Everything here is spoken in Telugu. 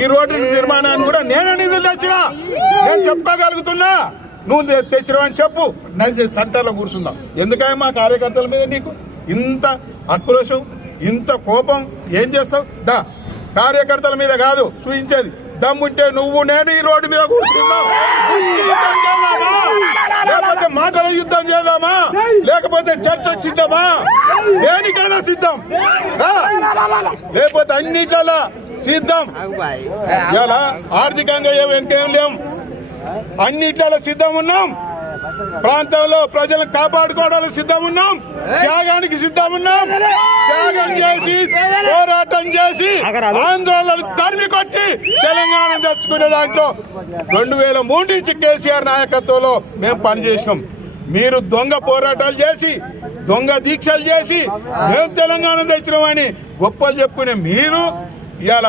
ఈ రోడ్డు నిర్మాణాన్ని కూడా నేనే నిధులు తెచ్చినా. నేను చెప్పుకోగలుగుతున్నా. నువ్వు తెచ్చిన అని చెప్పు. నది సెంటర్లో కూర్చుందాం. ఎందుకని మా కార్యకర్తల మీద నీకు ఇంత ఆక్రోషం ఇంత కోపం? ఏం చేస్తావు? దా. కార్యకర్తల మీద కాదు చూపించేది. దమ్ముంటే నువ్వు నేను ఈ రోడ్డు మీద కూర్చున్నావు లేకపోతే మాటల యుద్ధం చేద్దామా? లేకపోతే చర్చకు సిద్ధమా? దేనికైనా సిద్ధం. లేకపోతే అన్నిట్లా సిద్ధం. ఇలా ఆర్థికంగా ఏం వెనకేం లేం. అన్నిట్లలో సిద్ధం ఉన్నాం. ప్రాంతంలో ప్రజలను కాపాడుకోవడానికి సిద్ధం ఉన్నాం. త్యాగానికి సిద్ధం ఉన్నాం. త్యాగం చేసి పోరాటం చేసి ఆందోళనలు తరిమి కొట్టి తెలంగాణ తెచ్చుకునే దాంట్లో రెండు వేల మూడు నుంచి కేసీఆర్ నాయకత్వంలో మేము పనిచేసినాం మీరు దొంగ పోరాటాలు చేసి దొంగ దీక్షలు చేసి మేము తెలంగాణ తెచ్చినామని గొప్పలు చెప్పుకునే మీరు ఇవాళ